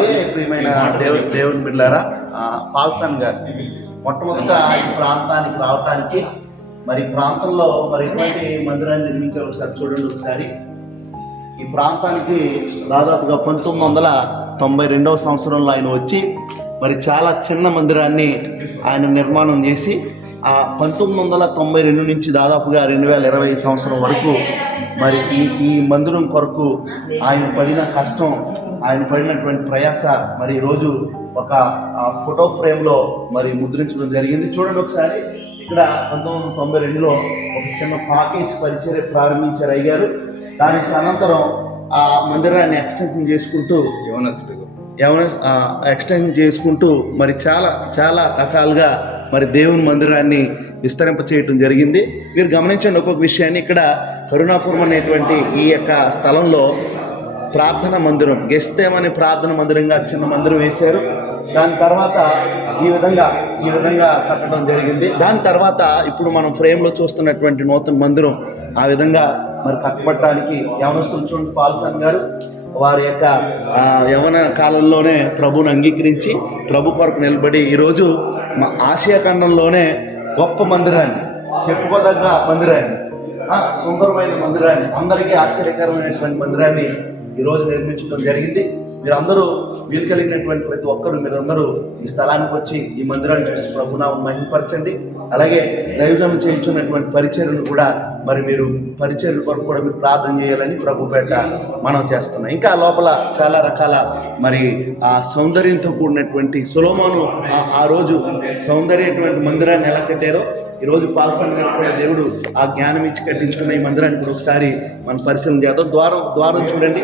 అలాగే ప్రియమైన దేవుని బిడ్డలారా, పాల్సన్ గారు మొట్టమొదట ఈ ప్రాంతానికి రావటానికి మరి ప్రాంతంలో మరి ఎటువంటి మందిరాన్ని నిర్మించారు ఒకసారి చూడండి. ఒకసారి ఈ ప్రాంతానికి దాదాపుగా 1992వ సంవత్సరంలో ఆయన వచ్చి మరి చాలా చిన్న మందిరాన్ని ఆయన నిర్మాణం చేసి ఆ 1992 నుంచి దాదాపుగా 2020 సంవత్సరం వరకు మరి ఈ మందిరం కొరకు ఆయన పడిన కష్టం, ఆయన పడినటువంటి ప్రయాస మరి ఈరోజు ఒక ఫోటో ఫ్రేమ్లో మరి ముద్రించడం జరిగింది. చూడండి ఒకసారి. ఇక్కడ 1992లో ఒక చిన్న పాకేజ్ పరిచర్య ప్రారంభించారు అయ్యారు. దానికి అనంతరం ఆ మందిరాన్ని ఎక్స్టెన్షన్ చేసుకుంటూ మరి చాలా రకాలుగా మరి దేవుని మందిరాన్ని విస్తరింప చేయటం జరిగింది. మీరు గమనించండి ఒక్కొక్క విషయాన్ని. ఇక్కడ కరుణాపురం అనేటువంటి ఈ యొక్క స్థలంలో ప్రార్థన మందిరం, గెస్తేమని ప్రార్థన మందిరంగా చిన్న మందిరం వేశారు. దాని తర్వాత ఈ విధంగా కట్టడం జరిగింది. దాని తర్వాత ఇప్పుడు మనం ఫ్రేమ్లో చూస్తున్నటువంటి నూతన మందిరం ఆ విధంగా మరి కట్టబట్టడానికి యవనస్తులు చూడండి, పాల్సన్ గారు వారి యొక్క యవన కాలంలోనే ప్రభువును అంగీకరించి ప్రభు కొరకు నిలబడి ఈరోజు మా ఆసియా ఖండంలోనే గొప్ప మందిరాన్ని, చెప్పుకోదగ్గ మందిరాన్ని, సుందరమైన మందిరాన్ని, అందరికీ ఆశ్చర్యకరమైనటువంటి మందిరాన్ని ఈరోజు నిర్మించడం జరిగింది. మీరందరూ వీలు కలిగినటువంటి ప్రతి ఒక్కరూ మీరందరూ ఈ స్థలానికి వచ్చి ఈ మందిరాన్ని చూసి ప్రభునామం మహిమపరచండి. అలాగే దైవజనం చేయించున్నటువంటి పరిచర్యలు కూడా మరి మీరు పరిచర్యల కొరకు కూడా మీరు ప్రార్థన చేయాలని ప్రభు పేట మనం చేస్తున్నాం. ఇంకా లోపల చాలా రకాల మరి ఆ సౌందర్యంతో కూడినటువంటి సొలొమోను ఆ రోజు సౌందర్యటువంటి మందిరాన్ని ఎలా కట్టారో ఈరోజు పాల్సన్ గారు కూడా దేవుడు ఆ జ్ఞానం ఇచ్చి కట్టించుకున్న ఈ మందిరాన్ని కూడా ఒకసారి మనం పరిశీలన చేద్దాం. ద్వారం చూడండి.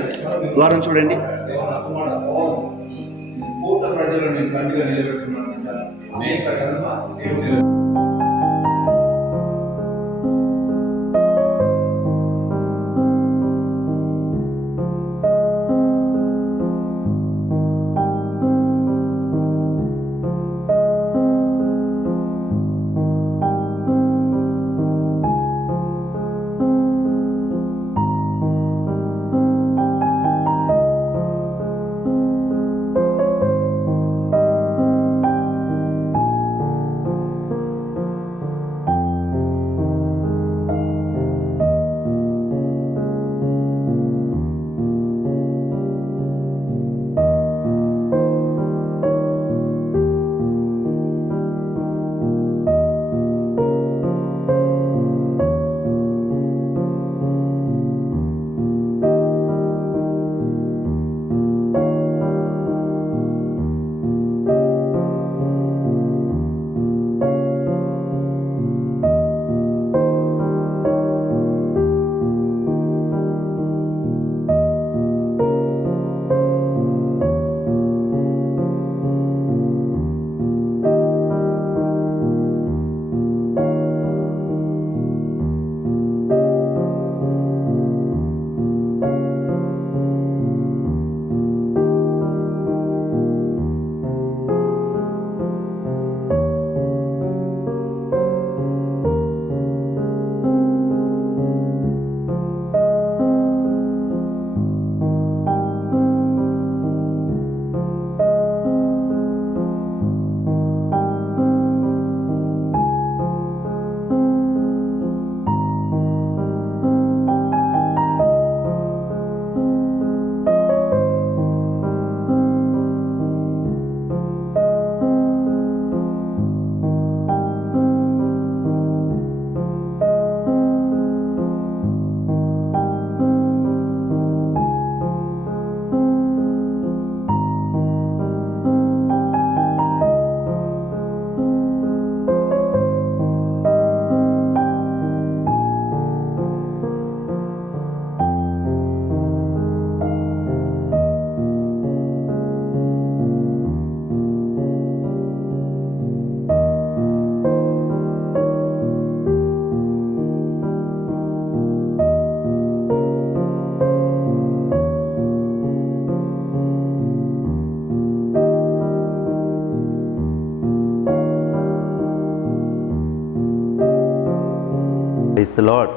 Praise the Lord.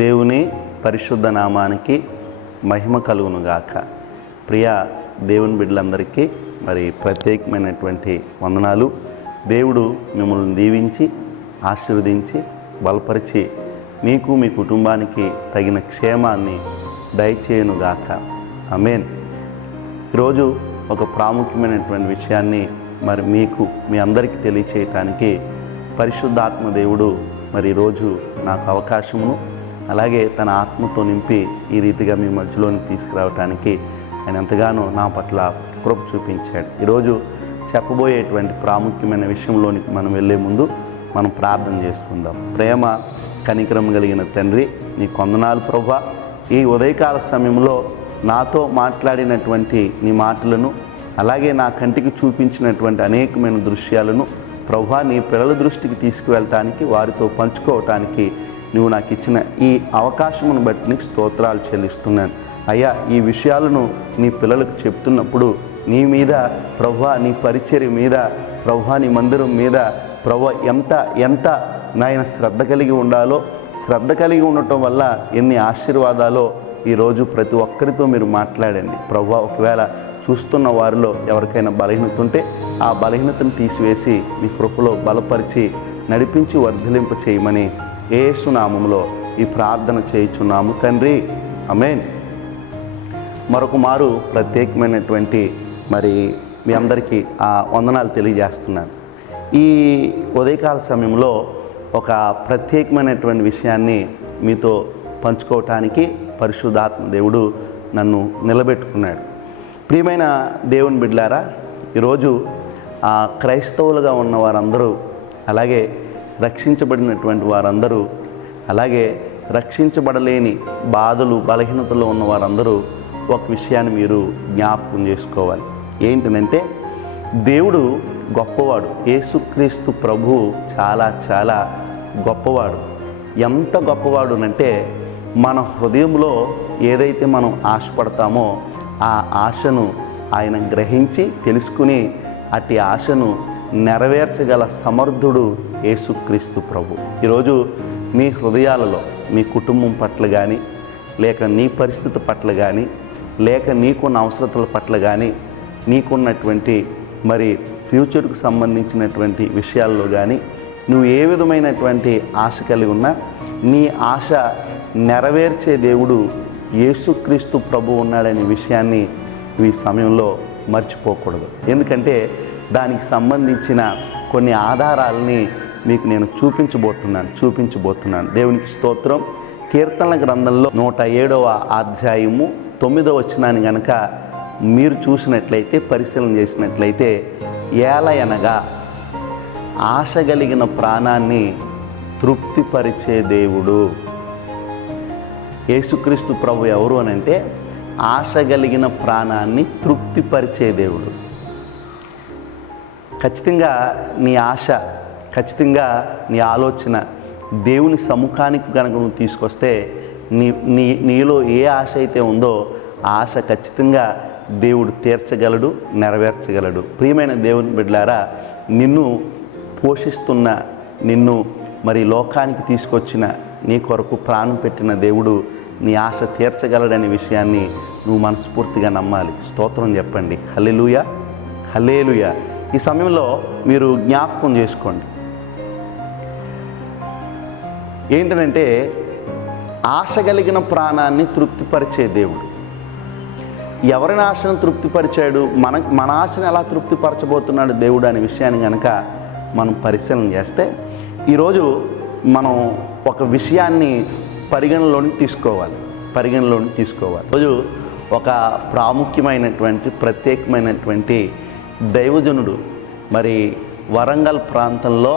దేవుని పరిశుద్ధ నామానికి మహిమ కలుగునుగాక. ప్రియ దేవుని బిడ్డలందరికీ మరి ప్రత్యేకమైనటువంటి వందనాలు. దేవుడు మిమ్మల్ని దీవించి ఆశీర్వదించి బలపరిచి మీకు మీ కుటుంబానికి తగిన క్షేమాన్ని దయచేయునుగాక. ఆమేన్. ఈరోజు ఒక ప్రాముఖ్యమైనటువంటి విషయాన్ని మరి మీకు మీ అందరికీ తెలియచేయటానికి పరిశుద్ధాత్మ దేవుడు మరి ఈరోజు నాకు అవకాశమును అలాగే తన ఆత్మతో నింపి ఈ రీతిగా మీ మధ్యలోకి తీసుకురావటానికి ఆయన ఎంతగానో నా పట్ల కృప చూపించాడు. ఈరోజు చెప్పబోయేటువంటి ప్రాముఖ్యమైన విషయంలోనికి మనం వెళ్ళే ముందు మనం ప్రార్థన చేసుకుందాం. ప్రేమ కనికరం కలిగిన తండ్రి, నీ కొందనాలు ప్రభువా. ఈ ఉదయకాల సమయంలో నాతో మాట్లాడినటువంటి నీ మాటలను అలాగే నా కంటికి చూపించినటువంటి అనేకమైన దృశ్యాలను ప్రభువా నీ పిల్లల దృష్టికి తీసుకువెళ్ళటానికి వారితో పంచుకోవటానికి నువ్వు నాకు ఇచ్చిన ఈ అవకాశమును బట్టి నీకు స్తోత్రాలు చెల్లిస్తున్నాను. అయ్యా, ఈ విషయాలను నీ పిల్లలకు చెప్తున్నప్పుడు నీ మీద ప్రభువా, నీ పరిచర్య మీద ప్రభువా, నీ మందిరం మీద ప్రభువా ఎంత నాయన శ్రద్ధ కలిగి ఉండాలో, శ్రద్ధ కలిగి ఉండటం వల్ల ఎన్ని ఆశీర్వాదాలో ఈరోజు ప్రతి ఒక్కరితో మీరు మాట్లాడండి ప్రభువా. ఒకవేళ చూస్తున్న వారిలో ఎవరికైనా బలహీనత ఉంటే ఆ బలహీనతను తీసివేసి మీ కృపలో బలపరిచి నడిపించి వర్ధిలింప చేయమని యేసు నామములో ఈ ప్రార్థన చేయుచున్నాము తండ్రి. ఆమేన్. మరొక మారు ప్రత్యేకమైనటువంటి మరి మీ అందరికీ ఆ వందనాలు తెలియజేస్తున్నాను. ఈ ఉదయకాల సమయంలో ఒక ప్రత్యేకమైనటువంటి విషయాన్ని మీతో పంచుకోవటానికి పరిశుద్ధాత్మ దేవుడు నన్ను నిలబెట్టుకున్నాడు. ప్రియమైన దేవుని బిడ్డలారా, ఈరోజు క్రైస్తవులుగా ఉన్న వారందరూ అలాగే రక్షించబడినటువంటి వారందరూ అలాగే రక్షించబడలేని బాధలు బలహీనతలు ఉన్న వారందరూ ఒక విషయాన్ని మీరు జ్ఞాపకం చేసుకోవాలి. ఏంటంటే దేవుడు గొప్పవాడు. యేసుక్రీస్తు ప్రభువు చాలా చాలా గొప్పవాడు. ఎంత గొప్పవాడు అంటే మన హృదయంలో ఏదైతే మనం ఆశపడతామో ఆ ఆశను ఆయన గ్రహించి తెలుసుకుని అట్టి ఆశను నెరవేర్చగల సమర్థుడు యేసుక్రీస్తు ప్రభు. ఈరోజు మీ హృదయాలలో మీ కుటుంబం పట్ల కానీ లేక నీ పరిస్థితి పట్ల కానీ లేక నీకున్న అవసరతల పట్ల కానీ నీకున్నటువంటి మరి ఫ్యూచర్కు సంబంధించినటువంటి విషయాల్లో కానీ నువ్వు ఏ విధమైనటువంటి ఆశ కలిగి ఉన్నా నీ ఆశ నెరవేర్చే దేవుడు యేసుక్రీస్తు ప్రభు ఉన్నాడనే విషయాన్ని ఈ సమయంలో మర్చిపోకూడదు. ఎందుకంటే దానికి సంబంధించిన కొన్ని ఆధారాలని మీకు నేను చూపించబోతున్నాను. దేవునికి స్తోత్రం. కీర్తనల గ్రంథంలో 107వ అధ్యాయము 9వ వచనాన్ని కనుక మీరు చూసినట్లయితే, పరిశీలన చేసినట్లయితే, ఏలయనగా ఆశ కలిగిన ప్రాణాన్ని తృప్తిపరిచే దేవుడు. యేసుక్రీస్తు ప్రభు ఎవరు అనంటే ఆశ కలిగిన ప్రాణాన్ని తృప్తిపరిచే దేవుడు. ఖచ్చితంగా నీ ఆశ, ఖచ్చితంగా నీ ఆలోచన దేవుని సముఖానికి కనుక నువ్వు తీసుకొస్తే నీలో ఏ ఆశ అయితే ఉందో ఆ ఆశ ఖచ్చితంగా దేవుడు తీర్చగలడు, నెరవేర్చగలడు. ప్రియమైన దేవుని బిడ్డలారా, నిన్ను పోషిస్తున్న, నిన్ను మరి లోకానికి తీసుకొచ్చిన, నీ కొరకు ప్రాణం పెట్టిన దేవుడు నీ ఆశ తీర్చగలడనే విషయాన్ని నువ్వు మనస్ఫూర్తిగా నమ్మాలి. స్తోత్రం చెప్పండి. హల్లెలూయా, హల్లెలూయా. ఈ సమయంలో మీరు జ్ఞాపకం చేసుకోండి. ఏంటంటే ఆశ కలిగిన ప్రాణాన్ని తృప్తిపరిచే దేవుడు. ఎవరిని ఆశను తృప్తిపరిచాడు, మన ఆశను ఎలా తృప్తిపరచబోతున్నాడు దేవుడు అనే విషయాన్ని కనుక మనం పరిశీలన చేస్తే ఈరోజు మనం ఒక విషయాన్ని పరిగణలోకి తీసుకోవాలి. ఈరోజు ఒక ప్రాముఖ్యమైనటువంటి ప్రత్యేకమైనటువంటి దైవజనుడు మరి వరంగల్ ప్రాంతంలో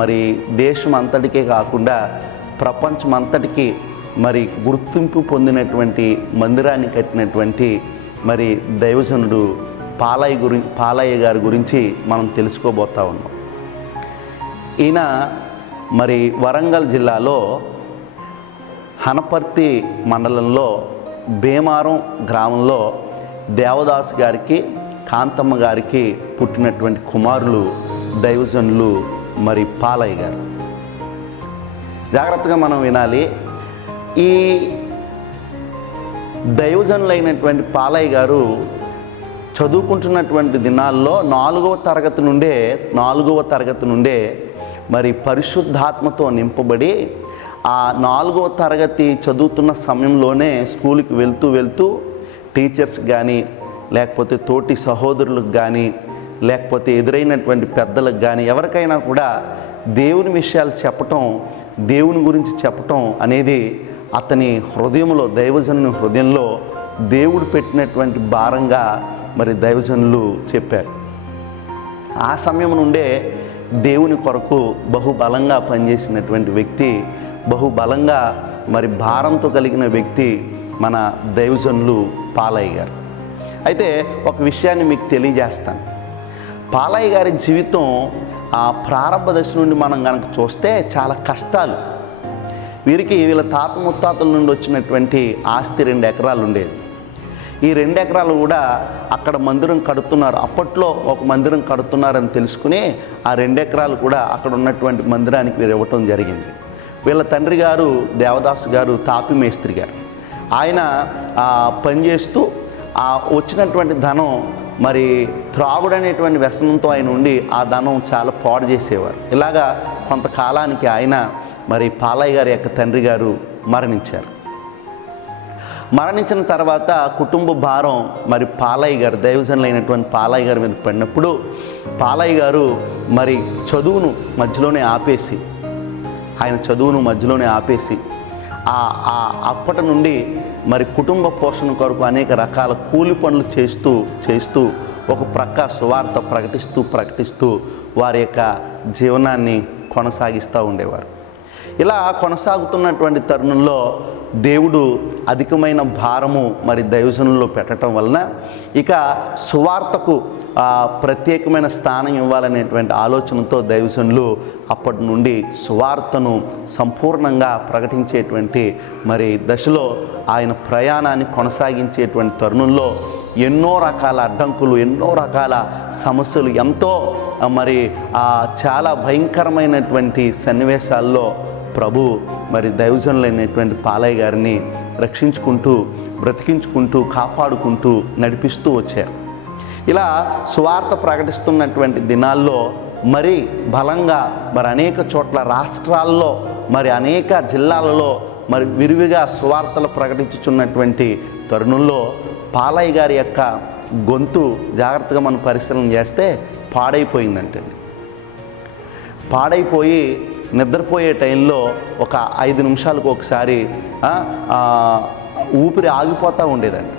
మరి దేశం అంతటికే కాకుండా ప్రపంచం అంతటికీ మరి గుర్తింపు పొందినటువంటి మందిరాన్ని కట్టినటువంటి మరి దైవజనుడు పాలయ్య గారి గురించి మనం తెలుసుకోబోతా ఉన్నాం. ఈయన మరి వరంగల్ జిల్లాలో హనపర్తి మండలంలో భీమారం గ్రామంలో దేవదాసు గారికి కాంతమ్మ గారికి పుట్టినటువంటి కుమారులు దైవజనులు మరి పాలయ్య గారు. జాగ్రత్తగా మనం వినాలి. ఈ దైవజనులైనటువంటి పాలయ్య గారు చదువుకుంటున్నటువంటి దినాల్లో 4వ తరగతి నుండే మరి పరిశుద్ధాత్మతో నింపబడి ఆ 4వ తరగతి చదువుతున్న సమయంలోనే స్కూల్కి వెళ్తూ టీచర్స్ కానీ, లేకపోతే తోటి సహోదరులకు కానీ, లేకపోతే ఎదురైనటువంటి పెద్దలకు కానీ ఎవరికైనా కూడా దేవుని విషయాలు చెప్పటం, దేవుని గురించి చెప్పటం అనేది అతని హృదయంలో, దైవజనుని హృదయంలో దేవుడు పెట్టినటువంటి భారంగా మరి దైవజనులు చెప్పారు. ఆ సమయం నుండే దేవుని కొరకు బహుబలంగా పనిచేసినటువంటి వ్యక్తి, బహుబలంగా మరి భారంతో కలిగిన వ్యక్తి మన దైవజనులు పాలయ్య గారు. అయితే ఒక విషయాన్ని మీకు తెలియజేస్తాను. పాలయ్య గారి జీవితం ఆ ప్రారంభ దశ నుండి మనం కనుక చూస్తే చాలా కష్టాలు. వీళ్ళ తాత ముత్తాతల నుండి వచ్చినటువంటి ఆస్తి 2 ఎకరాలు ఉండేది. ఈ 2 ఎకరాలు కూడా అక్కడ మందిరం కడుతున్నారు. అప్పట్లో ఒక మందిరం కడుతున్నారని తెలుసుకుని ఆ 2 ఎకరాలు కూడా అక్కడ ఉన్నటువంటి మందిరానికి వీరు ఇవ్వటం జరిగింది. వీళ్ళ తండ్రి గారు దేవదాసు గారు తాపి మేస్త్రి గారు. ఆయన పనిచేస్తూ వచ్చినటువంటి ధనం మరి త్రాగుడనేటువంటి వ్యసనంతో ఆయన ఉండి ఆ ధనం చాలా పాడు చేసేవారు. ఇలాగా కొంతకాలానికి ఆయన మరి పాలయ్య గారి యొక్క తండ్రి గారు మరణించారు. మరణించిన తర్వాత కుటుంబ భారం మరి పాలయ్య గారు, దైవజనులైనటువంటి పాలయ్య గారి మీద పడినప్పుడు పాలయ్య గారు మరి చదువును మధ్యలోనే ఆపేసి అప్పటి నుండి మరి కుటుంబ పోషణ కొరకు అనేక రకాల కూలి పనులు చేస్తూ ఒక ప్రక్క సువార్త ప్రకటిస్తూ వారి యొక్క జీవనాన్ని కొనసాగిస్తూ ఉండేవారు. ఇలా కొనసాగుతున్నటువంటి తరుణంలో దేవుడు అధికమైన భారము మరి దైవజనుల్లో పెట్టడం వలన ఇక సువార్తకు ప్రత్యేకమైన స్థానం ఇవ్వాలనేటువంటి ఆలోచనతో దైవజనులు అప్పటి నుండి సువార్తను సంపూర్ణంగా ప్రకటించేటువంటి మరి దశలో ఆయన ప్రయాణాన్ని కొనసాగించేటువంటి తరుణంలో ఎన్నో రకాల అడ్డంకులు, ఎన్నో రకాల సమస్యలు, ఎంతో మరి చాలా భయంకరమైనటువంటి సన్నివేశాల్లో ప్రభు మరి దైవజనులైనటువంటి పాలయ్య గారిని రక్షించుకుంటూ, బ్రతికించుకుంటూ, కాపాడుకుంటూ నడిపిస్తూ వచ్చారు. ఇలా సువార్త ప్రకటిస్తున్నటువంటి దినాల్లో మరి బలంగా మరి అనేక చోట్ల రాష్ట్రాల్లో మరి అనేక జిల్లాలలో మరి విరివిగా సువార్తలు ప్రకటించుచున్నటువంటి తరుణంలో పాలయ్య గారి యొక్క గొంతు జాగ్రత్తగా మనం పరిశీలన చేస్తే పాడైపోయి నిద్రపోయే టైంలో ఒక 5 నిమిషాలకు ఒకసారి ఊపిరి ఆగిపోతూ ఉండేదంట.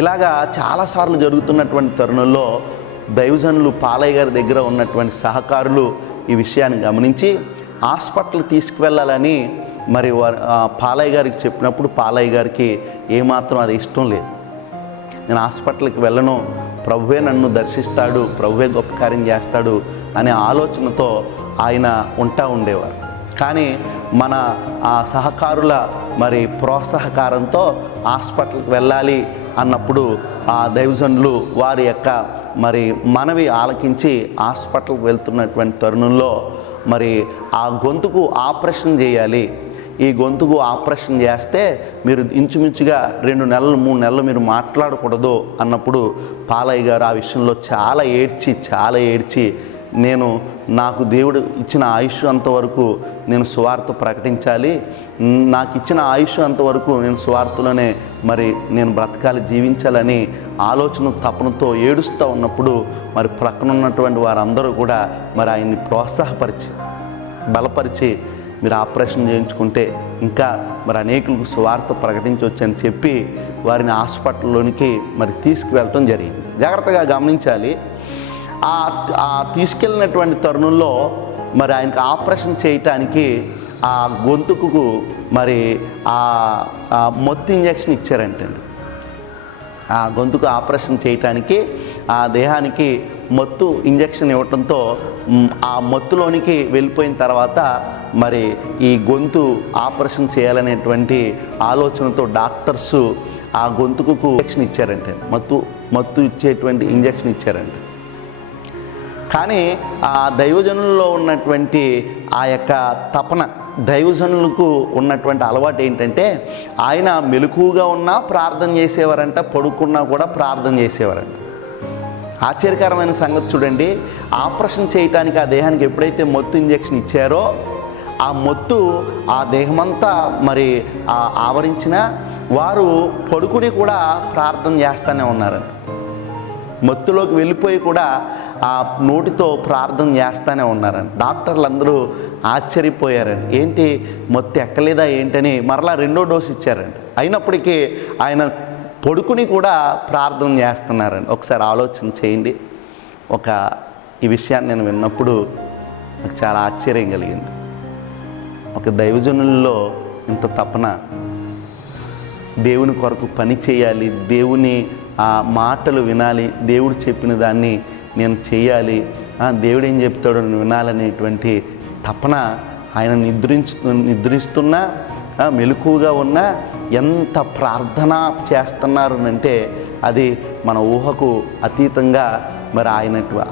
ఇలాగా చాలాసార్లు జరుగుతున్నటువంటి తరుణంలో దైవజనులు పాలయ్య గారి దగ్గర ఉన్నటువంటి సహకారులు ఈ విషయాన్ని గమనించి హాస్పిటల్ తీసుకువెళ్ళాలని మరి పాలయ్య గారికి చెప్పినప్పుడు పాలయ్య గారికి ఏమాత్రం అది ఇష్టం లేదు. నేను హాస్పిటల్కి వెళ్ళను, ప్రభువే నన్ను దర్శిస్తాడు, ప్రభువే గొప్ప కార్యం చేస్తాడు అనే ఆలోచనతో ఆయన ఉండేవారు. కానీ మన సహకారుల మరి ప్రోత్సాహకారంతో హాస్పిటల్కి వెళ్ళాలి అన్నప్పుడు ఆ దైవజనులు వారి యొక్క మరి మనవి ఆలకించి హాస్పిటల్కి వెళ్తున్నటువంటి తరుణంలో మరి ఆ గొంతుకు ఆపరేషన్ చేయాలి, ఈ గొంతుకు ఆపరేషన్ చేస్తే మీరు ఇంచుమించుగా 2 నెలలు 3 నెలలు మీరు మాట్లాడకూడదు అన్నప్పుడు పాలయ్య గారు ఆ విషయంలో చాలా ఏడ్చి నాకు దేవుడు ఇచ్చిన ఆయుష్ అంతవరకు నేను సువార్త ప్రకటించాలి, నాకు ఇచ్చిన ఆయుష్ అంతవరకు నేను సువార్తలోనే మరి నేను బ్రతకాలి, జీవించాలని ఆలోచన తపనతో ఏడుస్తూ ఉన్నప్పుడు మరి ప్రక్కన ఉన్నటువంటి వారందరూ కూడా మరి ఆయన్ని ప్రోత్సాహపరిచి బలపరిచి మీరు ఆపరేషన్ చేయించుకుంటే ఇంకా మరి అనేకులకు సువార్త ప్రకటించవచ్చని చెప్పి వారిని హాస్పిటల్లోనికి మరి తీసుకువెళ్ళటం జరిగింది. జాగ్రత్తగా గమనించాలి. తీసుకెళ్ళినటువంటి తరుణంలో మరి ఆయనకు ఆపరేషన్ చేయటానికి ఆ గొంతుకు మరి మొత్తు ఇంజెక్షన్ ఇచ్చారంటండి. ఆ గొంతుకు ఆపరేషన్ చేయటానికి ఆ దేహానికి మత్తు ఇంజెక్షన్ ఇవ్వటంతో ఆ మత్తులోనికి వెళ్ళిపోయిన తర్వాత మరి ఈ గొంతు ఆపరేషన్ చేయాలనేటువంటి ఆలోచనతో డాక్టర్స్ ఆ గొంతుకు ఇంజెక్షన్ ఇచ్చారంటే మత్తు ఇచ్చేటువంటి ఇంజెక్షన్ ఇచ్చారంట. కానీ ఆ దైవజనుల్లో ఉన్నటువంటి ఆ యొక్క తపన, దైవజనులకు ఉన్నటువంటి అలవాటు ఏంటంటే ఆయన మెలకువగా ఉన్నా ప్రార్థన చేసేవారంట, పడుకున్నా కూడా ప్రార్థన చేసేవారంట. ఆశ్చర్యకరమైన సంగతి చూడండి, ఆపరేషన్ చేయటానికి ఆ దేహానికి ఎప్పుడైతే మత్తు ఇంజెక్షన్ ఇచ్చారో ఆ మత్తు ఆ దేహమంతా మరి ఆవరించిన వారు పడుకుని కూడా ప్రార్థన చేస్తూనే ఉన్నారంట. మత్తులోకి వెళ్ళిపోయి కూడా ఆ నోటితో ప్రార్థన చేస్తూనే ఉన్నారంట. డాక్టర్లు అందరూ ఆశ్చర్యపోయారండి, ఏంటి మత్తు ఎక్కలేదా ఏంటని మరలా 2వ డోసు ఇచ్చారండి. అయినప్పటికీ ఆయన పడుకుని కూడా ప్రార్థన చేస్తున్నారండి. ఒకసారి ఆలోచన చేయండి. ఈ విషయాన్ని నేను విన్నప్పుడు నాకు చాలా ఆశ్చర్యం కలిగింది. ఒక దైవజనుల్లో ఇంత తపన, దేవుని కొరకు పని చేయాలి, దేవుని ఆ మాటలు వినాలి, దేవుడు చెప్పిన దాన్ని నేను చేయాలి, దేవుడు ఏం చెప్తాడో నేను వినాలనేటువంటి తపన ఆయన నిద్రిస్తున్నా మెలకువగా ఉన్నా ఎంత ప్రార్థన చేస్తున్నారు అంటే అది మన ఊహకు అతీతంగా మరి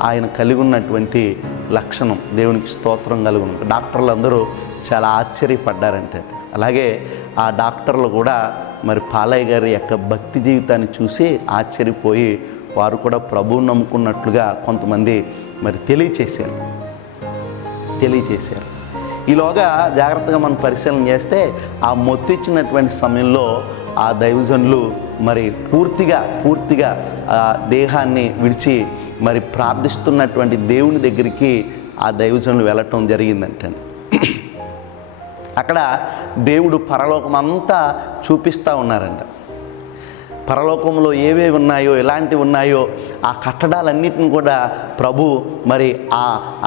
ఆయన కలిగి ఉన్నటువంటి లక్షణం. దేవునికి స్తోత్రం కలుగును. డాక్టర్లు అందరూ చాలా ఆశ్చర్యపడ్డారంటే. అలాగే ఆ డాక్టర్లు కూడా మరి పాలయ్య గారి యొక్క భక్తి జీవితాన్ని చూసి ఆశ్చర్యపోయి వారు కూడా ప్రభువుని నమ్ముకున్నట్లుగా కొంతమంది మరి తెలియచేశారు. ఈలోగా జాగ్రత్తగా మనం పరిశీలన చేస్తే ఆ మొత్తు ఇచ్చినటువంటి సమయంలో ఆ దైవజనులు మరి పూర్తిగా దేహాన్ని విడిచి మరి ప్రార్థిస్తున్నటువంటి దేవుని దగ్గరికి ఆ దైవజనులు వెళ్ళటం జరిగిందంటండి. అక్కడ దేవుడు పరలోకం అంతా చూపిస్తూ ఉన్నారంట. పరలోకంలో ఏవేవి ఉన్నాయో, ఎలాంటివి ఉన్నాయో ఆ కట్టడాలన్నిటిని కూడా ప్రభు మరి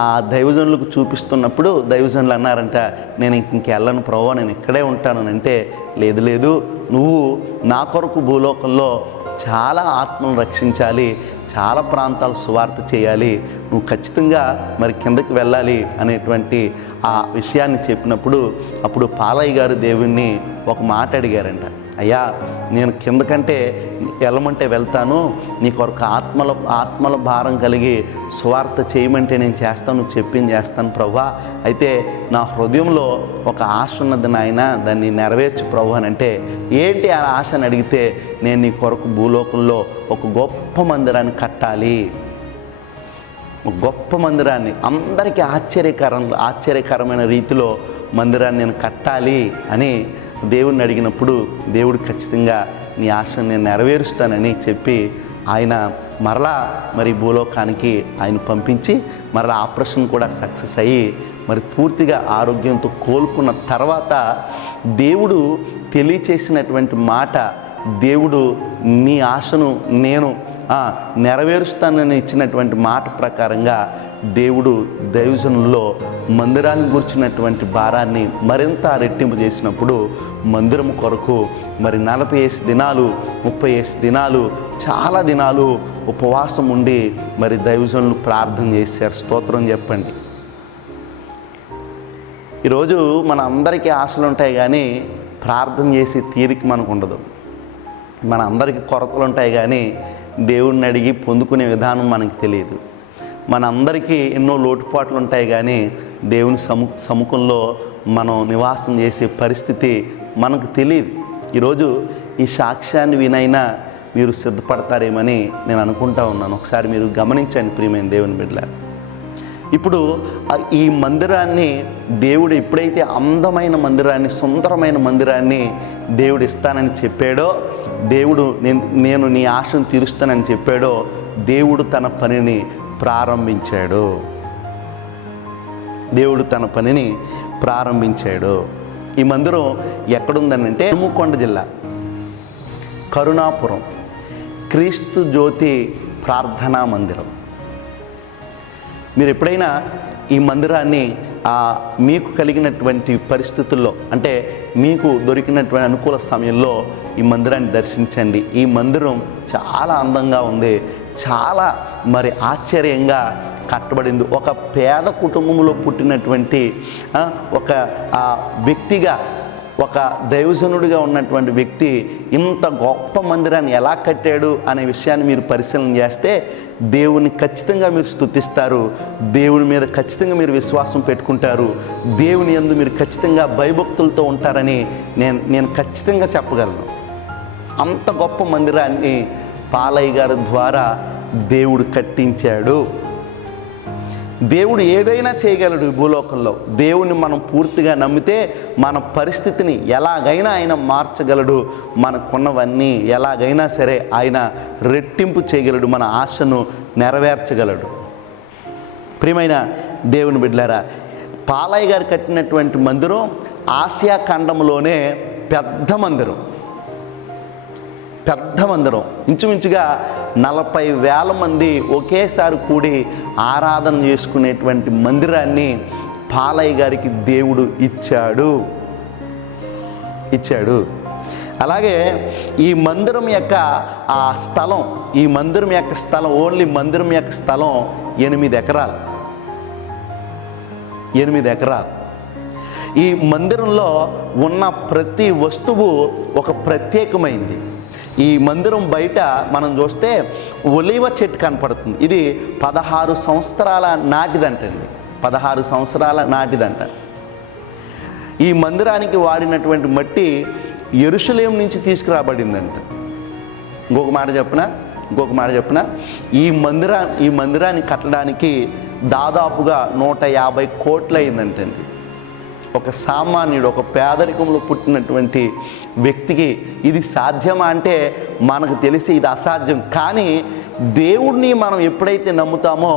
ఆ దైవజనులకు చూపిస్తున్నప్పుడు దైవజనులు అన్నారంట, నేను ఇంకెళ్ళను ప్రభు, నేను ఇక్కడే ఉంటాను అంటే, లేదు నువ్వు నా కొరకు భూలోకంలో చాలా ఆత్మను రక్షించాలి, చాలా ప్రాంతాలు సువార్త చేయాలి, నువ్వు ఖచ్చితంగా మరి కిందకి వెళ్ళాలి అనేటువంటి ఆ విషయాన్ని చెప్పినప్పుడు అప్పుడు పాలయ్య గారు దేవుణ్ణి ఒక మాట అడిగారంట, అయ్యా నేను కిందకంటే వెళ్ళమంటే వెళ్తాను, నీ కొరకు ఆత్మల భారం కలిగి సువార్త చేయమంటే నేను చేస్తాను, నువ్వు చెప్పింది చేస్తాను ప్రభువా, అయితే నా హృదయంలో ఒక ఆశ ఉన్నది నాయన, దాన్ని నెరవేర్చు ప్రభు అని అంటే, ఏంటి ఆ ఆశని అడిగితే, నేను నీ కొరకు భూలోకంలో ఒక గొప్ప మందిరాన్ని కట్టాలి, ఒక గొప్ప మందిరాన్ని, అందరికీ ఆశ్చర్యకరమైన రీతిలో మందిరాన్ని నేను కట్టాలి అని దేవుణ్ణి అడిగినప్పుడు దేవుడు ఖచ్చితంగా నీ ఆశను నేను నెరవేరుస్తానని చెప్పి ఆయన మరలా మరి భూలోకానికి ఆయన పంపించి మరలా ఆపరేషన్ కూడా సక్సెస్ అయ్యి మరి పూర్తిగా ఆరోగ్యంతో కోలుకున్న తర్వాత దేవుడు తెలియచేసినటువంటి మాట, దేవుడు నీ ఆశను నేను నెరవేరుస్తానని ఇచ్చినటువంటి మాట ప్రకారంగా దేవుడు దైవజనుల్లో మందిరాన్ని గురించినటువంటి భారాన్ని మరింత రెట్టింపు చేసినప్పుడు మందిరము కొరకు మరి 40 దినాలు 30 దినాలు చాలా దినాలు ఉపవాసం ఉండి మరి దైవజనులు ప్రార్థన చేశారు. స్తోత్రం చెప్పండి. ఈరోజు మన అందరికీ ఆశలు ఉంటాయి కానీ ప్రార్థన చేసే తీరిక మనకు ఉండదు. మన అందరికీ కొరతలు ఉంటాయి కానీ దేవుడిని అడిగి పొందుకునే విధానం మనకు తెలియదు. మనందరికీ ఎన్నో లోటుపాట్లు ఉంటాయి కానీ దేవుని సముఖంలో మనం నివాసం చేసే పరిస్థితి మనకు తెలియదు. ఈరోజు ఈ సాక్ష్యాన్ని వినైనా మీరు సిద్ధపడతారేమని నేను అనుకుంటా ఉన్నాను. ఒకసారి మీరు గమనించండి ప్రియమైన దేవుని బిడ్డలారా. ఇప్పుడు ఈ మందిరాన్ని దేవుడు ఎప్పుడైతే అందమైన మందిరాన్ని, సుందరమైన మందిరాన్ని దేవుడు ఇస్తానని చెప్పాడో, దేవుడు నేను నీ ఆశను తీరుస్తానని చెప్పాడో, దేవుడు తన పనిని ప్రారంభించాడు. ఈ మందిరం ఎక్కడుందనంటే హనుమకొండ జిల్లా కరుణాపురం క్రీస్తు జ్యోతి ప్రార్థనా మందిరం. మీరు ఎప్పుడైనా ఈ మందిరాన్ని మీకు కలిగినటువంటి పరిస్థితుల్లో, అంటే మీకు దొరికినటువంటి అనుకూల సమయంలో ఈ మందిరాన్ని దర్శించండి. ఈ మందిరం చాలా అందంగా ఉంది, చాలా మరి ఆశ్చర్యంగా కట్టబడింది. ఒక పేద కుటుంబంలో పుట్టినటువంటి ఒక వ్యక్తిగా ఒక దైవజనుడిగా ఉన్నటువంటి వ్యక్తి ఇంత గొప్ప మందిరాన్ని ఎలా కట్టాడు అనే విషయాన్ని మీరు పరిశీలన చేస్తే దేవుని ఖచ్చితంగా మీరు స్తుతిస్తారు, దేవుని మీద ఖచ్చితంగా మీరు విశ్వాసం పెట్టుకుంటారు, దేవుని యందు మీరు ఖచ్చితంగా భయభక్తులతో ఉంటారని నేను ఖచ్చితంగా చెప్పగలను. అంత గొప్ప మందిరాన్ని పాలయ్య గారి ద్వారా దేవుడు కట్టించాడు. దేవుడు ఏదైనా చేయగలడు ఈ భూలోకంలో. దేవుని మనం పూర్తిగా నమ్మితే మన పరిస్థితిని ఎలాగైనా ఆయన మార్చగలడు, మనకున్నవన్నీ ఎలాగైనా సరే ఆయన రెట్టింపు చేయగలడు, మన ఆశను నెరవేర్చగలడు. ప్రియమైన దేవుని బిడ్డలారా, పాలయ్య గారు కట్టినటువంటి మందిరం ఆసియా ఖండంలోనే పెద్ద మందిరం. ఇంచుమించుగా 40,000 మంది ఒకేసారి కూడి ఆరాధన చేసుకునేటువంటి మందిరాన్ని పాలయ్య గారికి దేవుడు ఇచ్చాడు. అలాగే ఈ మందిరం యొక్క ఓన్లీ మందిరం యొక్క స్థలం 8 ఎకరాలు. 8 ఎకరాలు. ఈ మందిరంలో ఉన్న ప్రతి వస్తువు ఒక ప్రత్యేకమైంది. ఈ మందిరం బయట మనం చూస్తే ఒలీవ చెట్టు కనపడుతుంది. ఇది 16 సంవత్సరాల నాటిదంటండి. 16 సంవత్సరాల నాటిదంట. ఈ మందిరానికి వాడినటువంటి మట్టి యెరూషలేము నుంచి తీసుకురాబడిందంట. ఇంకొక మాట చెప్పిన ఈ మందిరాన్ని కట్టడానికి దాదాపుగా 150 కోట్లు అయిందంటండి. ఒక సామాన్యుడు, ఒక పేదరికంలో పుట్టినటువంటి వ్యక్తికి ఇది సాధ్యమా అంటే మనకు తెలిసి ఇది అసాధ్యం. కానీ దేవుణ్ణి మనం ఎప్పుడైతే నమ్ముతామో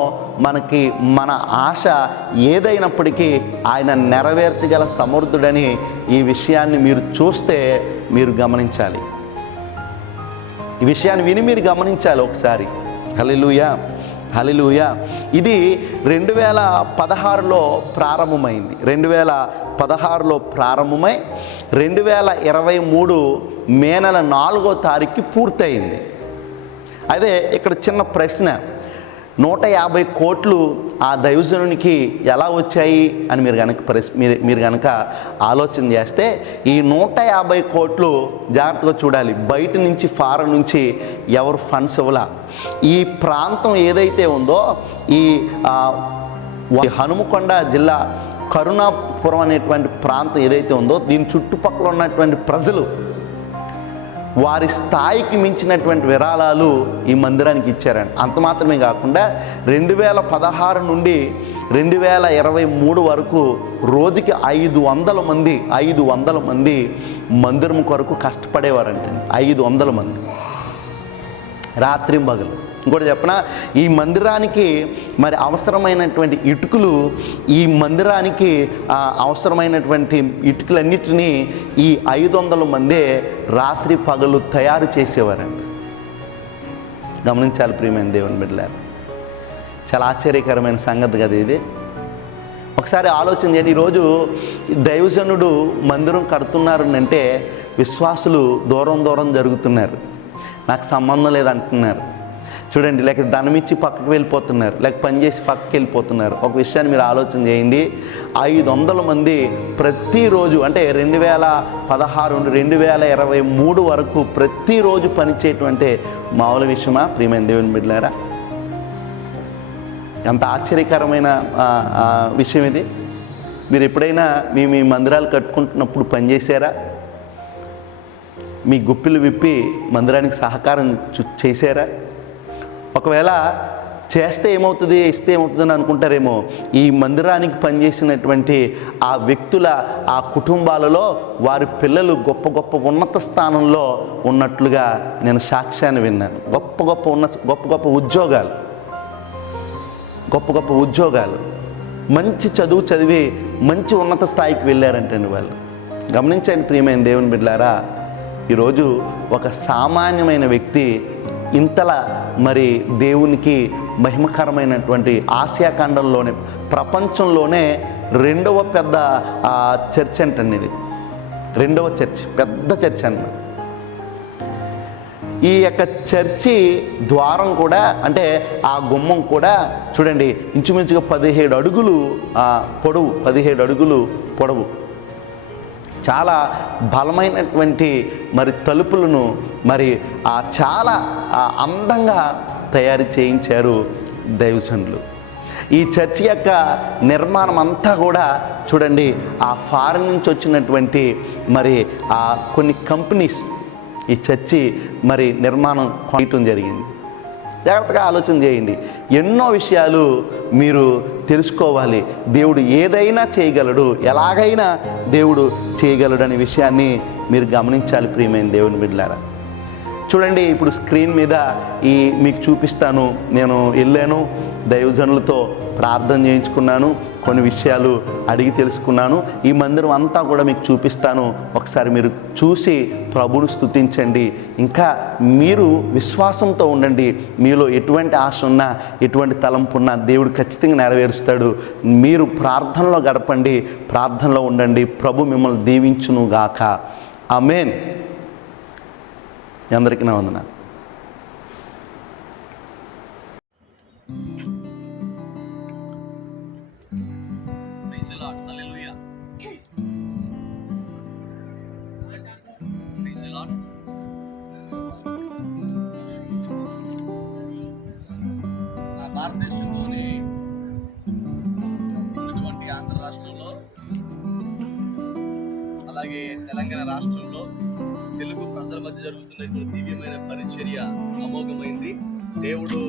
మనకి మన ఆశ ఏదైనప్పటికీ ఆయన నెరవేర్చగల సమర్థుడని ఈ విషయాన్ని మీరు చూస్తే మీరు గమనించాలి. ఈ విషయాన్ని విని మీరు గమనించాలి ఒకసారి. హల్లెలూయా. ఇది 2016లో ప్రారంభమైంది. 2016లో ప్రారంభమై 2023 మే నెల 4వ తారీఖుకి పూర్తయింది. అదే ఇక్కడ చిన్న ప్రశ్న, 150 కోట్లు ఆ దైవజనునికి ఎలా వచ్చాయి అని మీరు కనుక ఆలోచన చేస్తే ఈ 150 కోట్లు జాగ్రత్తగా చూడాలి. బయట నుంచి ఫారెన్ నుంచి ఎవరు ఫండ్స్ ఇవ్వాల. ఈ ప్రాంతం ఏదైతే ఉందో ఈ హనుమకొండ జిల్లా కరుణాపురం అనేటువంటి ప్రాంతం ఏదైతే ఉందో దీని చుట్టుపక్కల ఉన్నటువంటి ప్రజలు వారి స్థాయికి మించినటువంటి విరాళాలు ఈ మందిరానికి ఇచ్చారండి. అంత మాత్రమే కాకుండా 2016 నుండి 2023 వరకు రోజుకి 500 మంది మందిరం కొరకు కష్టపడేవారంటే 500 మంది రాత్రింబగలు. ఇంకోటి చెప్పనా, ఈ మందిరానికి మరి అవసరమైనటువంటి ఇటుకలు, ఈ మందిరానికి అవసరమైనటువంటి ఇటుకలన్నిటినీ ఈ 500 మందే రాత్రి పగలు తయారు చేసేవారండి. గమనించాలి ప్రియమైన దేవుని బిడ్డలారా, చాలా ఆశ్చర్యకరమైన సంగతి కదా ఇది. ఒకసారి ఆలోచన చేయండి. ఈరోజు దైవజనుడు మందిరం కడుతున్నారు అంటే విశ్వాసులు దూరం జరుగుతున్నారు, నాకు సంబంధం లేదంటున్నారు. చూడండి, లేక ధనమిచ్చి పక్కకు వెళ్ళిపోతున్నారు, లేక పనిచేసి పక్కకి వెళ్ళిపోతున్నారు. ఒక విషయాన్ని మీరు ఆలోచన చేయండి. 500 మంది ప్రతిరోజు, అంటే 2016 నుండి 2023 వరకు ప్రతిరోజు పనిచేయటం అంటే మామూలు విషయమా ప్రియమైన దేవుని బిడ్డలారా? ఎంత ఆశ్చర్యకరమైన విషయం ఇది. మీరు ఎప్పుడైనా మీ మందిరాలు కట్టుకుంటున్నప్పుడు పనిచేశారా? మీ గుప్పిలు విప్పి మందిరానికి సహకారం చేశారా? ఒకవేళ చేస్తే ఏమవుతుంది, ఇస్తే ఏమవుతుందని అనుకుంటారేమో. ఈ మందిరానికి పనిచేసినటువంటి ఆ వ్యక్తుల ఆ కుటుంబాలలో వారి పిల్లలు గొప్ప ఉన్నత స్థానంలో ఉన్నట్లుగా నేను సాక్ష్యాన్ని విన్నాను. గొప్ప ఉద్యోగాలు, మంచి చదువు చదివి మంచి ఉన్నత స్థాయికి వెళ్ళారంటండి వాళ్ళు. గమనించండి ప్రియమైన దేవుని బిడ్డలారా, ఈరోజు ఒక సామాన్యమైన వ్యక్తి ఇంతలా మరి దేవునికి మహిమకరమైనటువంటి ఆసియా ఖండంలోనే, ప్రపంచంలోనే 2వ పెద్ద చర్చ్ అంటండి ఇది. 2వ చర్చ్, పెద్ద చర్చ్ అన్నమాట. ఈ యొక్క చర్చి ద్వారం కూడా, అంటే ఆ గుమ్మం కూడా చూడండి ఇంచుమించుగా 17 అడుగులు పొడవు, 17 అడుగులు పొడవు. చాలా బలమైనటువంటి మరి తలుపులను మరి చాలా అందంగా తయారు చేయించారు దైవజనులు. ఈ చర్చి యొక్క నిర్మాణం అంతా కూడా చూడండి, ఆ ఫారెన్ నుంచి వచ్చినటువంటి మరి కొన్ని కంపెనీస్ ఈ చర్చి మరి నిర్మాణం చేయటం జరిగింది. జాగ్రత్తగా ఆలోచన చేయండి. ఎన్నో విషయాలు మీరు తెలుసుకోవాలి. దేవుడు ఏదైనా చేయగలడు, ఎలాగైనా దేవుడు చేయగలడు అనే విషయాన్ని మీరు గమనించాలి ప్రియమైన దేవుని బిడ్డలారా. చూడండి, ఇప్పుడు స్క్రీన్ మీద మీకు చూపిస్తాను. నేను వెళ్ళాను, దైవజనులతో ప్రార్థన చేయించుకున్నాను, కొన్ని విషయాలు అడిగి తెలుసుకున్నాను. ఈ మందిరం అంతా కూడా మీకు చూపిస్తాను. ఒకసారి మీరు చూసి ప్రభువును స్తుతించండి. ఇంకా మీరు విశ్వాసంతో ఉండండి. మీలో ఎటువంటి ఆశ ఉన్నా, ఎటువంటి తలంపు ఉన్నా దేవుడు ఖచ్చితంగా నెరవేరుస్తాడు. మీరు ప్రార్థనలో గడపండి, ప్రార్థనలో ఉండండి. ప్రభు మిమ్మల్ని దీవించును గాక. ఆమేన్. అందరికీ నా వందనాలు. భారతదేశంలోని ఉన్నటువంటి ఆంధ్ర రాష్ట్రంలో అలాగే తెలంగాణ రాష్ట్రంలో తెలుగు ప్రజల మధ్య జరుగుతున్నటువంటి దివ్యమైన పరిచర్య అమోఘమైంది. దేవుడు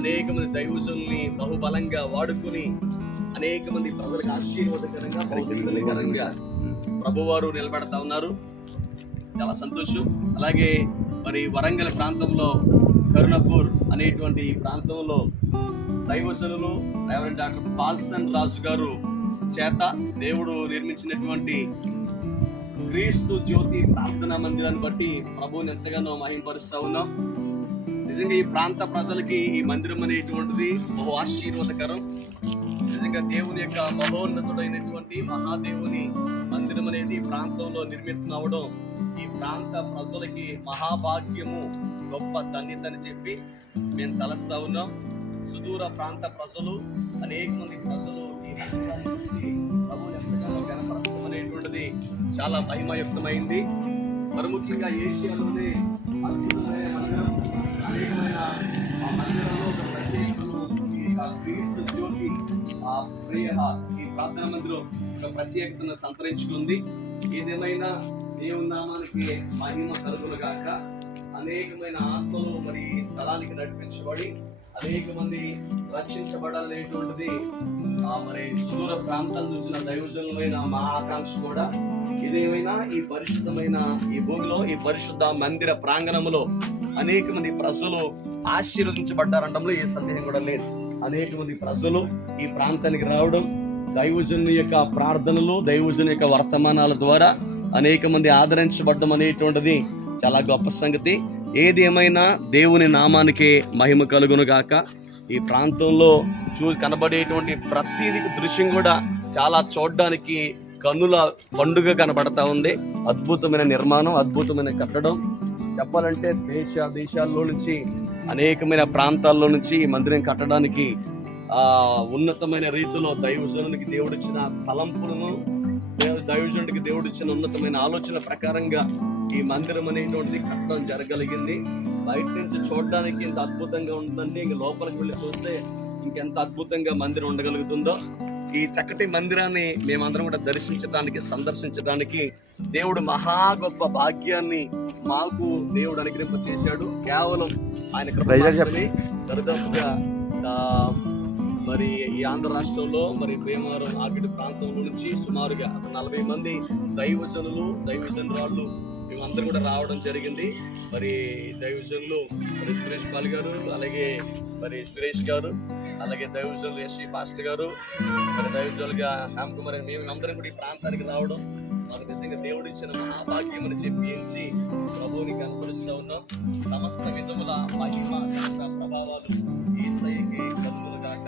అనేక మంది దైవజనుల్ని బహుబలంగా వాడుకొని అనేక మంది ప్రజలకు ఆశీర్వాదకరంగా భౌతికరంగా ప్రభువారు నిలబెడతా ఉన్నారు. చాలా సంతోషం. అలాగే మరి వరంగల్ ప్రాంతంలో కరుణపూర్ అనేటువంటి ప్రాంతంలో దైవజనులు రెవరెండ్ డాక్టర్ పాల్సన్ రాజు గారు చేత దేవుడు నిర్మించినటువంటి క్రీస్తు జ్యోతి ప్రార్థనా మందిరాన్ని బట్టి ప్రభువుని ఎంతగానో మహింపరుస్తా ఉన్నాం. నిజంగా ఈ ప్రాంత ప్రజలకి ఈ మందిరం అనేటువంటిది బహు ఆశీర్వాదకరం. నిజంగా దేవుని యొక్క మహోన్నతుడైనటువంటి మహాదేవుని మందిరం అనేది ఈ ప్రాంతంలో నిర్మితం అవడం ఈ ప్రాంత ప్రజలకి మహాభాగ్యము, గొప్ప ధన్యత అని చెప్పి మేము తలస్తా ఉన్నాం. సుదూర ప్రాంత ప్రజలు, అనేక మంది ప్రజలు ఈ ప్రభువుని ఎంతగానో గణపరచడం అనేటువంటిది చాలా మహిమయుక్తమైంది. మరి ముఖ్యంగా ఏషియాలోనే అద్భుతమైన మందిరం, అనేకమైన ఆ మందిరంలో ప్రత్యేకతలు, క్రీస్తు జ్యోతి ఈ ప్రార్థన మందిరం ఒక ప్రత్యేకతను సంతరించుకుంది. ఏదేమైనా దేవుని నామానికి మహిమ కలుగును గాక. అనేకమైన ఆత్మలు మరి స్థలానికి నడిపించబడి అనేక మంది రక్షించబడాలనేటువంటిది మరి సుదూర ప్రాంతాలు చూసిన దైవజనులైన మా ఆకాంక్ష కూడా. ఇదేమైనా ఈ పరిశుద్ధమైన ఈ భూమిలో ఈ పరిశుద్ధ మందిర ప్రాంగణములో అనేక మంది ప్రజలు ఆశీర్వదించబడ్డారంటంలో ఏ సందేహం కూడా లేదు. అనేక మంది ప్రజలు ఈ ప్రాంతానికి రావడం, దైవజనుల యొక్క ప్రార్థనలు, దైవజనుల యొక్క వర్తమానాల ద్వారా అనేక మంది ఆదరించబడడం అనేటువంటిది చాలా గొప్ప సంగతి. ఏది ఏమైనా దేవుని నామానికి మహిమ కలుగును గాక. ఈ ప్రాంతంలో కనబడేటువంటి ప్రతి దృశ్యం కూడా చాలా చూడడానికి కన్నుల పండుగ కనబడతా ఉంది. అద్భుతమైన నిర్మాణం, అద్భుతమైన కట్టడం. చెప్పాలంటే దేశాల్లో నుంచి అనేకమైన ప్రాంతాల్లో నుంచి ఈ మందిరం కట్టడానికి ఉన్నతమైన రీతిలో దైవజనునికి దేవుడిచ్చిన తలంపులను, దైవజనుడికి దేవుడిచ్చిన ఉన్నతమైన ఆలోచన ప్రకారంగా ఈ మందిరం అనేటువంటిది కట్టడం జరగలిగింది. బయట నుంచి చూడడానికి ఇంత అద్భుతంగా ఉంటుందంటే ఇంక లోపలికి వెళ్ళి చూస్తే ఇంకెంత అద్భుతంగా మందిరం ఉండగలుగుతుందో. ఈ చక్కటి మందిరాన్ని మేమందరం కూడా దర్శించడానికి, సందర్శించడానికి దేవుడు మహా గొప్ప భాగ్యాన్ని మాకు దేవుడు అనుగ్రహింప చేశాడు. కేవలం ఆయన కృపని దరిదాపుగా మరి ఈ ఆంధ్ర రాష్ట్రంలో మరి భీమవరం ఆకిటి ప్రాంతంలో నుంచి సుమారుగా 40 మంది దైవజనురాళ్ళు మేమందరం కూడా రావడం జరిగింది. మరి దైవజనులు మరి సురేష్ పాల్ గారు, అలాగే మరి సురేష్ గారు, అలాగే దైవజనులు ఎస్వి పాస్టర్ గారు, మరి దైవజనులుగా రామ్ కుమార్, మేమందరం కూడా ఈ ప్రాంతానికి రావడం మాకు నిజంగా దేవుడు ఇచ్చిన మహాభాగ్యం అని చెప్పించి ప్రభువుని కనపరుస్తూ ఉన్నాం. సమస్త విధముల మహిమ ప్రభావాలు యేసయ్యకే కలుగును గాక.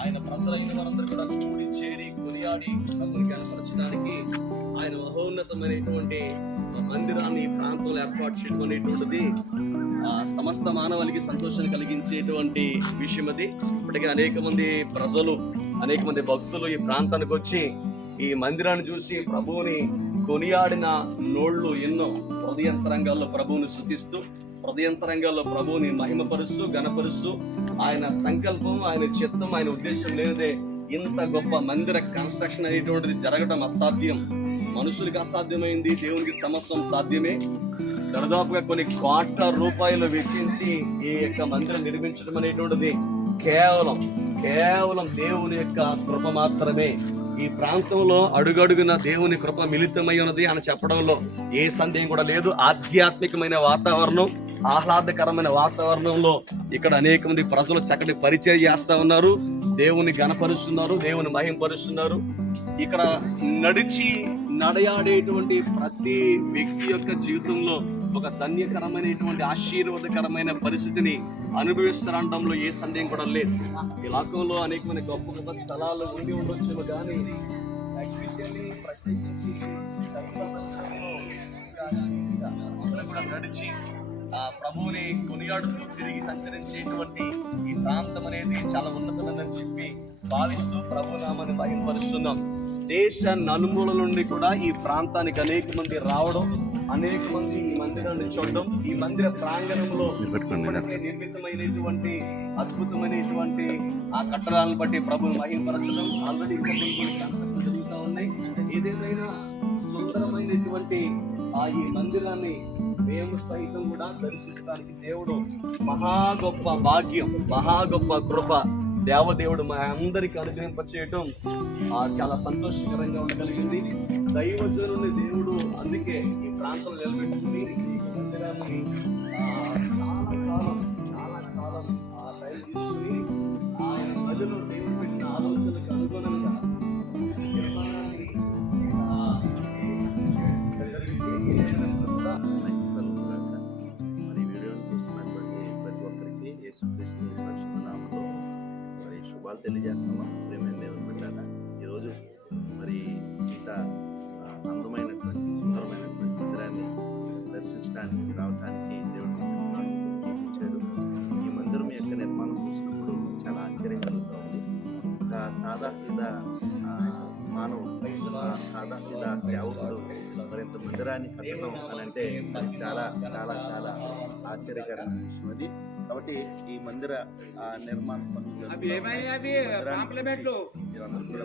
ఆయన ప్రజలైన వారందరూ కూడా కూడి చేరి కొనియాడి ప్రభువుని కనపరచడానికి ఆయన మహోన్నతమైనటువంటి మందిరాన్ని ఈ ప్రాంతంలో ఏర్పాటు చేయడం అనేటువంటిది సమస్త మానవాళికి సంతోషాన్ని కలిగించేటువంటి విషయం. అది ఇప్పటికే అనేక మంది ప్రజలు, అనేక మంది భక్తులు ఈ ప్రాంతానికి వచ్చి ఈ మందిరాన్ని చూసి ప్రభువుని కొనియాడిన నోళ్ళు ఎన్నో. హృదయంతరంగాల్లో ప్రభువుని స్తుతిస్తూ, హృదయంతరంగాల్లో ప్రభువుని మహిమపరుస్తూ, గణపరుస్తూ, ఆయన సంకల్పం, ఆయన చిత్తం, ఆయన ఉద్దేశం లేనిదే ఇంత గొప్ప మందిర కన్స్ట్రక్షన్ అనేటువంటిది జరగడం అసాధ్యం. మనుషులకి అసాధ్యమైంది, దేవునికి సమస్తం సాధ్యమే. దాదాపుగా కొన్ని కోట్ల రూపాయలు వెచ్చించి ఈ యొక్క మందిరం నిర్మించడం అనేటువంటిది కేవలం దేవుని యొక్క కృప మాత్రమే. ఈ ప్రాంతంలో అడుగడుగున దేవుని కృప మిళితమై ఉన్నది అని చెప్పడంలో ఏ సందేహం కూడా లేదు. ఆధ్యాత్మికమైన వాతావరణం, ఆహ్లాదకరమైన వాతావరణంలో ఇక్కడ అనేక మంది ప్రజలు చక్కటి పరిచయం చేస్తా ఉన్నారు, దేవుని గణపరుస్తున్నారు, దేవుని మహింపరుస్తున్నారు. ఇక్కడ నడయాడేటువంటి ప్రతి వ్యక్తి యొక్క జీవితంలో ఒక ధన్యకరమైనటువంటి ఆశీర్వాదకరమైన పరిస్థితిని అనుభవిస్తారనడంలో ఏ సందేహం కూడా లేదు. ఈ లోకంలో అనేకమైన గొప్ప గొప్ప స్థలాలు ఉండి ఉండొచ్చు, కానీ ప్రత్యేకించి కూడా నడిచి ఆ ప్రభువుని కొనియాడుతూ తిరిగి సంచరించేటువంటి ఈ ప్రాంతం అనేది చాలా ఉన్నతమైనదని చెప్పి భావిస్తూ ప్రభునామాన్ని మహిమపరుస్తున్నాం. దేశ నలుమూల నుండి కూడా ఈ ప్రాంతానికి అనేక మంది రావడం, అనేక మంది ఈ మందిరాన్ని చూడడం, ఈ మందిర ప్రాంగణంలో నిర్మితమైనటువంటి అద్భుతమైనటువంటి ఆ కట్టడాలను బట్టి ప్రభుని మహిమపరచడం. ఆల్రెడీ ఇంకా కన్స్ట్రక్షన్ జరుగుతూ ఉన్నాయి. ఏదేమైనా సుందరమైనటువంటి ఈ మందిరాన్ని మేము సైతం కూడా దర్శించడానికి దేవుడు మహా గొప్ప భాగ్యం, మహా గొప్ప కృప దేవదేవుడు మా అందరికి అనుగ్రహింపచేయటం చాలా సంతోషకరంగా ఉండగలిగింది. దైవజనుని దేవుడు అందుకే ఈ ప్రాంతంలో నిలబెట్టుకుని ఈ మందిరాన్ని చాలా కాలం టైం తీసుకుని ఆయన ప్రజలు దేవుడు పెట్టిన ఆలోచనలకు అనుగుణంగా నిర్మాణాన్ని మరి వీడియోని చూస్తున్నటువంటి ప్రతి ఒక్కరికి యేసుక్రీస్తు పరిశుద్ధ నామములో మరి శుభాలు తెలియజేస్తున్నాం. ప్రేమైన దేవుని బిడ్డలారా, ఈరోజు మరి ఇంత అందమైనటువంటి సుందరమైనటువంటి మందిరాన్ని దర్శించడానికి రావడానికి దేవుడు ఇచ్చాడు. ఈ మందిరం యొక్క నిర్మాణం చూసినప్పుడు చాలా ఆశ్చర్యం కలుగుతూ ఉంది. ఒక సాదాసీదా మానవుడు, సాదాసీదా సేవకుడు మరింత మందిరాన్ని కట్టడం అని అంటే చాలా చాలా చాలా ఆశ్చర్యకరమైన విషయం అది. కాబట్టి ఈ మందిర నిర్మాణ పనులు మీరందరూ కూడా